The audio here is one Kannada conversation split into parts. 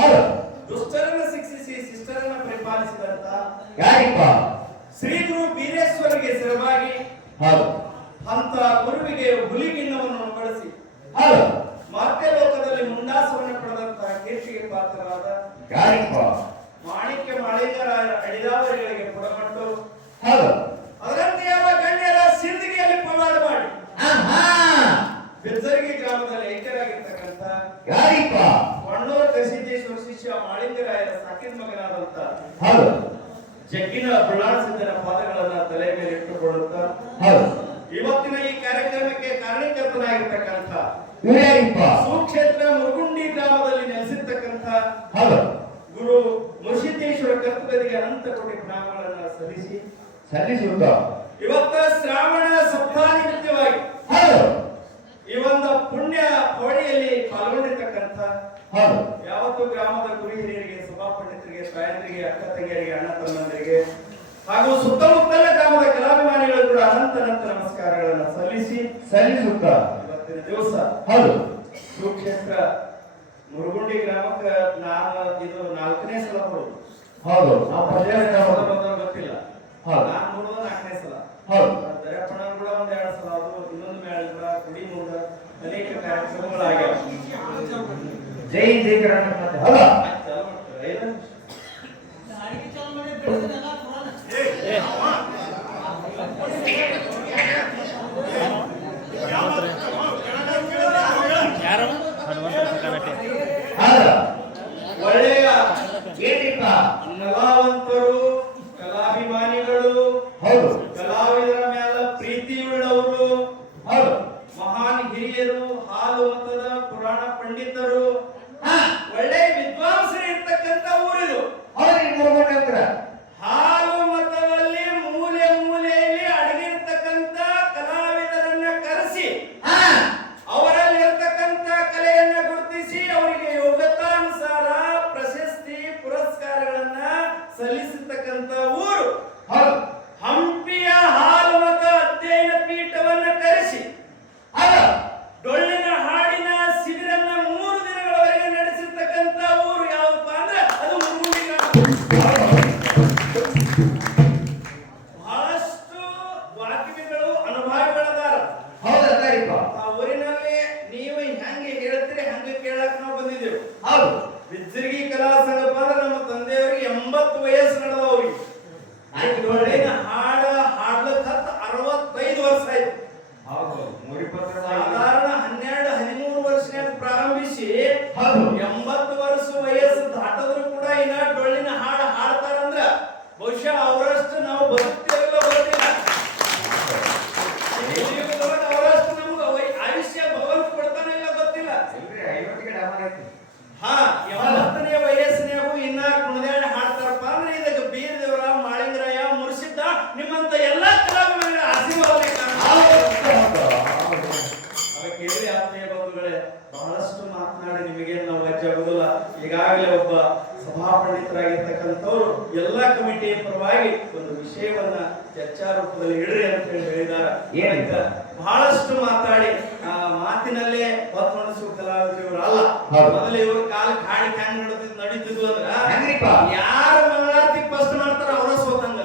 ಹೌದು. ದುಷ್ಟರನ್ನು ಶಿಕ್ಷಿಸಿ ಶಿಷ್ಟರನ್ನು ಪರಿಪಾಲಿಸಿದಂತ ಯಾರಿಪ್ಪ? ಶ್ರೀ ಗುರು ಬೀರೇಶ್ವರಿಗೆ ಸರವಾಗಿ ಹೌದು. ಅಂತ ಗುರುವಿಗೆ ಹುಲಿಗಿನ್ನವನ್ನು ಬಳಸಿ ಹೌದು. ಮತ್ತೆ ಲೋಕದಲ್ಲಿ ಮುಂಡಾಸವನ್ನು ಪಡೆದಂತಹ ಕೀರ್ತಿಗೆ ಪಾತ್ರರಾದ ಯಾರಿಪ್ಪ? ಮಾಣಿಕ್ಯ ಮಾಳಿಂಗರ ಅಡಿದಾವರಿಗಳಿಗೆ ಪುಡಮಟ್ಟು ಹೌದು. ಅದರಂತೆ ಯಾವ ಗಣ್ಯರ ಸಿಂಧಿಗೆಯಲ್ಲಿ ಪವಾಡ ಮಾಡಿ? ಬೆಜ್ಜರಿಗೆ ಗ್ರಾಮದಲ್ಲಿ ಐಕ್ಯರಾಗಿರ್ತಕ್ಕಂಥ ಯಾರಿಪ್ಪ? ಮಣ್ಣೂರು ಕಸಿದ್ದೇಶ್ವರ ಶಿಷ್ಯ ಮಾಳಿಂಗರಾಯರ ಸಾಕಿನ ಮಗನಾದಂತ ಜಗ್ಗಿನ ಸಿದ್ದನ ಪಾದಗಳನ್ನ ತಲೆ ಮೇಲೆ ಇಟ್ಟುಕೊಳ್ಳುತ್ತಾ ಇವತ್ತಿನ ಈ ಕಾರ್ಯಕ್ರಮಕ್ಕೆ ಕಾರಣೀಕರ್ತನಾಗಿರ್ತಕ್ಕಂಥ ಸುಕ್ಷೇತ್ರ ಮುರುಗುಂಡಿ ಗ್ರಾಮದಲ್ಲಿ ನೆಲೆಸಿರ್ತಕ್ಕಂಥ ಗುರು ಮುರ್ಷಿದ್ದೇಶ್ವರ ಕರ್ತೃಗಳಿಗೆ ಅನಂತ ಕೋಟಿ ಪ್ರಣಾಮಗಳನ್ನ ಸಲ್ಲಿಸಿ ಸಲ್ಲಿಸುತ್ತ ಇವತ್ತ ಶ್ರಾವಣ ಸಪ್ತಾಹ ನಿಮಿತ್ತವಾಗಿ ಹೌದು ಈ ಒಂದು ಪುಣ್ಯ ಹೋಳಿಯಲ್ಲಿ ಪಾಲ್ಗೊಂಡಿರ್ತಕ್ಕಂಥ ಹೌದು ಯಾವತ್ತು ಗ್ರಾಮದ ಗುರಿ ಹಿರಿಯರಿಗೆ ಸಭಾ ಪಂಡಿತರಿಗೆ ತಾಯಂದಿರಿಗೆ ಅಕ್ಕ ತಂಗಿಯರಿಗೆ ಅಣ್ಣ ತಮ್ಮಂದರಿಗೆ ಹಾಗೂ ಸುತ್ತಮುತ್ತಲ ಗ್ರಾಮದ ಕಲಾಭಿಮಾನಿಗಳು ಕೂಡ ಅನಂತ ಅನಂತ ನಮಸ್ಕಾರಗಳನ್ನು ಸಲ್ಲಿಸಿ ಸಲ್ಲಿಸುತ್ತ. ಇವತ್ತಿನ ದಿವಸ. ಹೌದು. ಸುಕ್ಷೇತ್ರ ಮುರುಗುಂಡಿ ಗ್ರಾಮಕ್ಕೆ ನಾನು ಇದು ನಾಲ್ಕನೇ ಸಲ ಬರುದು. ಹೌದು. ಗೊತ್ತಿಲ್ಲ. ಹೌದು. ನಾನು ನೋಡೋದು ನಾಲ್ಕನೇ ಸಲ. ಹೌದು ದರ್ಯಾಪಣ ಕೂಡ ಒಂದ್ ಎರಡು ಸಲ ಅದು ಇನ್ನೊಂದು ಮೇಳ ಕೂಡ ಕುಡಿ ಮೂಡ ಅನೇಕ ಕಾರ್ಯಕ್ರಮಗಳಾಗ್ಯಾವ ಜೈ ಜೈ ಕರ್ನಾಟಕ ಹೌದ ಆಯ್ತ್ ಚಾಲು ಮಾಡ್ತಾರೆ. ಏನು? ಯಾರು ಜೈಕರ ಸಿಕ್ಕಾಪಟ್ಟೆ ಹೌದ? ಒಳ್ಳೆಯ. ಏನಿಪ್ಪ? ಕಲಾವಂತರು ಸಲ್ಲಿಸತಕ್ಕಂಥ ಊರು. ಹಂಪಿಯ ಹಾಲುಮತ ಅಧ್ಯಯನ ಪೀಠವನ್ನ ಕರೆಸಿ. ಅಲ್ಲ ಡೊಳ್ಳಿನ ಹಾಡಿನ ಶಿಬಿರನ್ನ ಮೂರು ದಿನಗಳವರೆಗೆ ನಡೆಸಿರ್ತಕ್ಕಂಥ ಊರು ಯಾವಪ್ಪ ಅಂದ್ರೆ ಅದು Mochão! ಪರವಾಗಿ ಒಂದು ವಿಷಯವನ್ನ ಚರ್ಚಾ ರೂಪದಲ್ಲಿ ಇಡ್ರಿ ಅಂತ ಹೇಳಿ ಹೇಳಿದ್ದಾರೆ ಏನಿದೆ? ಬಹಳಷ್ಟು ಮಾತಾಡಿ ಆ ಮಾತಿನಲ್ಲೇ ಹೊತ್ತು ಮಾಡಿಸುವ ಅಲ್ಲ. ಮೊದಲು ಇವರು ಕಾಲು ಕಾಡಿ ಹ್ಯಾಂಗ್ ನಡೀತಿದ್ ನಡೀತಿದ್ವು ಅಂದ್ರ ಯಾರು ಮಂಗಳಾರತಿ ಫಸ್ಟ್ ಮಾಡ್ತಾರ ಅವರ ಸೋತಂಗ.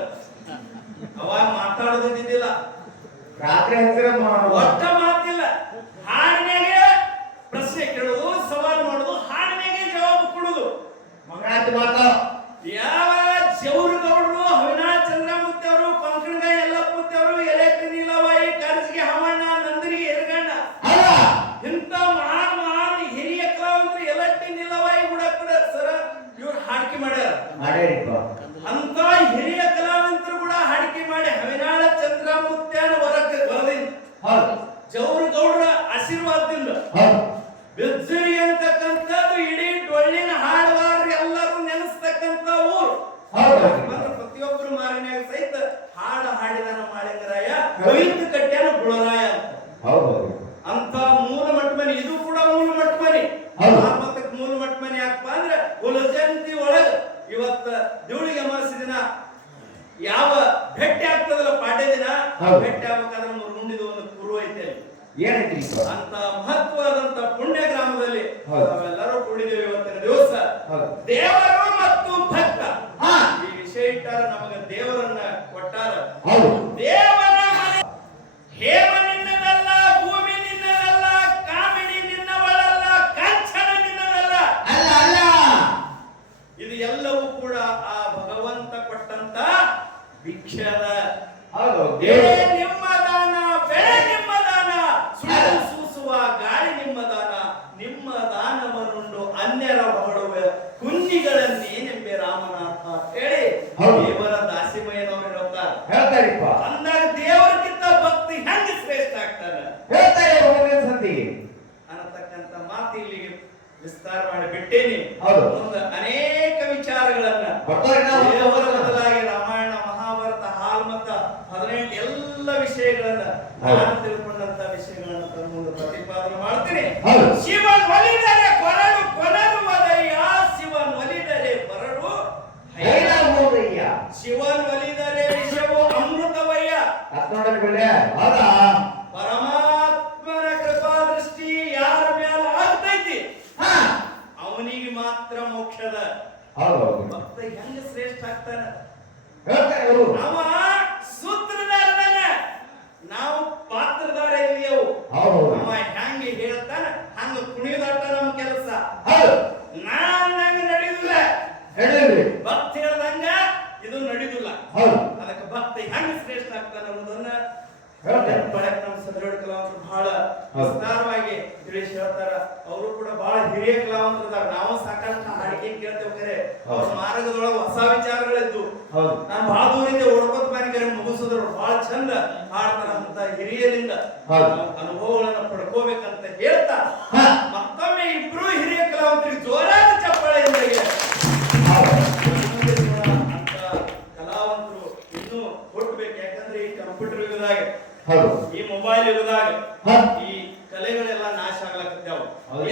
ಅವಾಗ ಮಾತಾಡೋದಿದ್ದಿಲ್ಲ ರಾತ್ರಿ ಹತ್ತಿರ ಒಟ್ಟ ಮಾತಿಲ್ಲ. ಹಾಡಿನಾಗೆ ಪ್ರಶ್ನೆ ಕೇಳೋದು ಸವಾಲು ಮಾಡೋದು ಹಾಡಿನಾಗೆ ಜವಾಬು ಕೊಡುದು ಮಂಗಳಾರತಿ ಮಾತಾ. ಯಾವ ನಮ್ಮ ಮಾಳಿಂಗರಾಯ ಕವಿತ ಕಟ್ಟ್ಯಾನ ಗುಳರಾಯ ಅಂತ. ಹೌದು. ಅಂತ ಮೂಲ ಮಟ್ಮನಿ ಇದು ಕೂಡ ಮೂಲ ಮಟ್ಮನಿ. ಮತ್ತಕ್ಕೆ ಮೂಲ ಮಟ್ಮನಿ ಯಾಕಪ್ಪ ಅಂದ್ರೆ ಕುಲ ಜಯಂತಿ ಒಳಗ ಇವತ್ತ ದೇವಳಿಗೆ ಅಮಾವಾಸ್ಯೆ ದಿನ ಯಾವ ಭೇಟಿ ಆಗ್ತದಲ್ಲ ಪಾಡ್ಯ ದಿನ. ಭೇಟಿ ಆಗ್ಬೇಕಾದ್ರೆ ಮುರುಗುಂಡಿದು ಒಂದು ಕುರು ಐತೆ ಏನೈತಿ ಅಂತ ಮಹತ್ವವಾದಂತ ಪುಣ್ಯ ಗ್ರಾಮದಲ್ಲಿ. ನಾವೆಲ್ಲರೂ ಕೂಡಿದ್ದೇವೆ ಇವತ್ತಿನ ಅನ್ಯರ ಹೊಗಳುವ ಕುಂಜಿಗಳನ್ನೇನೆಂಬೆ ರಾಮನಾಥ ಅಂತ ಹೇಳಿ ಹೌದು. ದೇವರ ದಾಸಿಮಯ್ಯನವರು ಹೇಳ್ತಾರೆ ಹೇಳ್ತಾರಿಪ್ಪ ಅಂದಾಗ ದೇವರಿಗಿಂತ ಭಕ್ತಿ ಹೆಂಗ ಶ್ರೇಷ್ಠ ಆಗ್ತಾನೆ ಹೇಳ್ತಾರೆ ಮುಂದಿನ ಸಂಧಿಗೆ ಅನ್ನತಕ್ಕಂತ ಮಾತು ಇಲ್ಲಿಗೆ ವಿಸ್ತಾರ ಮಾಡಿ ಬಿಟ್ಟೇನಿ. ಮುಂದೆ ಅನೇಕ ವಿಚಾರಗಳನ್ನ. ದೇವರ ಬದಲಾಗಿ ರಾಮಾಯಣ ಮಹಾಭಾರತ ಹಾಲ್ ಮತ್ತ ಹದಿನೆಂಟು ಎಲ್ಲ ವಿಷಯಗಳನ್ನ. ನಾನು ತಿಳ್ಕೊಂಡಂತ ವಿಷಯಗಳನ್ನ ತನ್ನ ಮುಂದೆ ಪ್ರತಿಪಾದನೆ ಮಾಡ್ತೀನಿ ಹೌದು ಹೇಳ್ತಾ ಭಕ್ತ ಹೆಂಗ ಶ್ರೇಷ್ಠ ಆಗ್ತಾನ? ಅವ ಸೂತ್ರಧಾರನ ನಾವು ಪಾತ್ರಧಾರ ಇದೆಯವು ಹೌದು ಹೌದು ಅವ ಹೆಂಗ ಹೇಳ್ತಾನ ಹಂಗ ಕುಣಿಯೋದಟ್ಟ ನಮ್ಮ ಕೆಲಸ ಹೌದು ನಾನ್ ನಂಗ ನಡೆಯುದಿಲ್ಲ ಹೇಳಿದ್ರಿ ಭಕ್ತ ಹೇಳ್ದಂಗ ಇದು ನಡೆಯುದಿಲ್ಲ ಹೌದು ಅದಕ್ಕೆ ಭಕ್ತ ಹೆಂಗ ಶ್ರೇಷ್ಠ ಆಗ್ತಾನ ಅನ್ನೋದನ್ನ ಹೇಳ್ತಾರೆ. ಬಳಕ ನಮ್ಮ ಸಜ್ಜೋಡಿ ಕಲಾವಂತರು ಬಹಳ ಹೌದು. ವಿಸ್ತಾರವಾಗಿ ತಿಳಿಸಿ ಹೇಳ್ತಾರ ಅವರು ಕೂಡ ಬಹಳ ಹಿರಿಯ ಕಲಾವಂತರು ಇದಾರ ನಾವು ಸಾಕಷ್ಟು ಹಾಡಿಕೆ ಕೇಳ್ತೇವೆ ಅವ್ರ. ಮಾರ್ಗದೊಳಗೆ ಹೊಸ ವಿಚಾರಗಳಿದ್ದು ನಾನು ಬಹಳ ದೂರಿಂದ ಓಡ್ಕೋತ ಬಾನಿಕರೆ ಮುಗಿಸಿದ್ರು. ಬಹಳ ಚಂದ ಹಾಡ್ತಾರ ಅಂತ ಹಿರಿಯರಿಂದ ಅನುಭವಗಳನ್ನ ಪಡ್ಕೋಬೇಕಂತ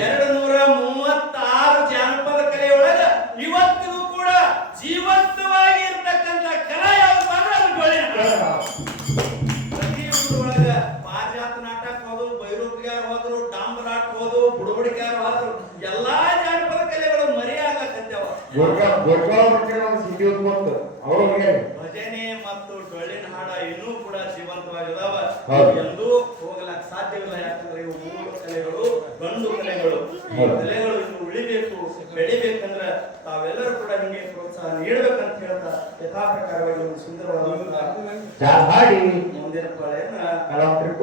ಎರಡು ನೂರ ಮೂವತ್ತಾರು ಜಾನಪದ ಕಲೆಯೊಳಗ ಇವತ್ತಿಗೂ ಕೂಡ ಜೀವಂತವಾಗಿ ಇರ್ತಕ್ಕಂತ ಕಲಾ ಯಾವ್ದು ಅಂದ್ರೆ ಅದು ಡೊಳ್ಳಿನ ಹಾಡು. ಪ್ರತಿ ಊರೊಳಗ ಪಾರಿಜಾತ ನಾಟಕ ಹೋದ್ರು ಬೈರೂಪಿಗಾರ ಹೋದ್ರು ಡಾಂಬರಾಟ ಹೋದ್ರು ಬುಡಬಡಿಗಾರ ಹೋದ್ರು ಎಲ್ಲಾ ಜಾನಪದ ಕಲೆಗಳು ಭಜನೆ ಮತ್ತು ಡೊಳ್ಳಿನ ಹಾಡ ಇನ್ನೂ ಕೂಡ ಜೀವಂತವಾಗಿದಾವ. ಎಂದು ಎಂದೂ ಹೋಗಲಕ್ ಸಾಧ್ಯವಿಲ್ಲ ಯಾಕಂದ್ರೆ ಇವು ಮೂರು ಕಲೆಗಳು. ಗಂಡು ಕಲೆಗಳು ಈ. ಕಲೆಗಳು ಇನ್ನು ಉಳಿಬೇಕು ಬೆಳಿಬೇಕಂದ್ರ ತಾವೆಲ್ಲರೂ ಕೂಡ ನಿಮಗೆ ಪ್ರೋತ್ಸಾಹ ನೀಡಬೇಕಂತ ಹೇಳ್ತಾ ಯಥಾ ಪ್ರಕಾರವಾಗಿ ಒಂದು ಸುಂದರವಾದ ಮುಂದಿನ ಪಾಳೆಯನ್ನ ಕಲಾವಂತರಿಗೆ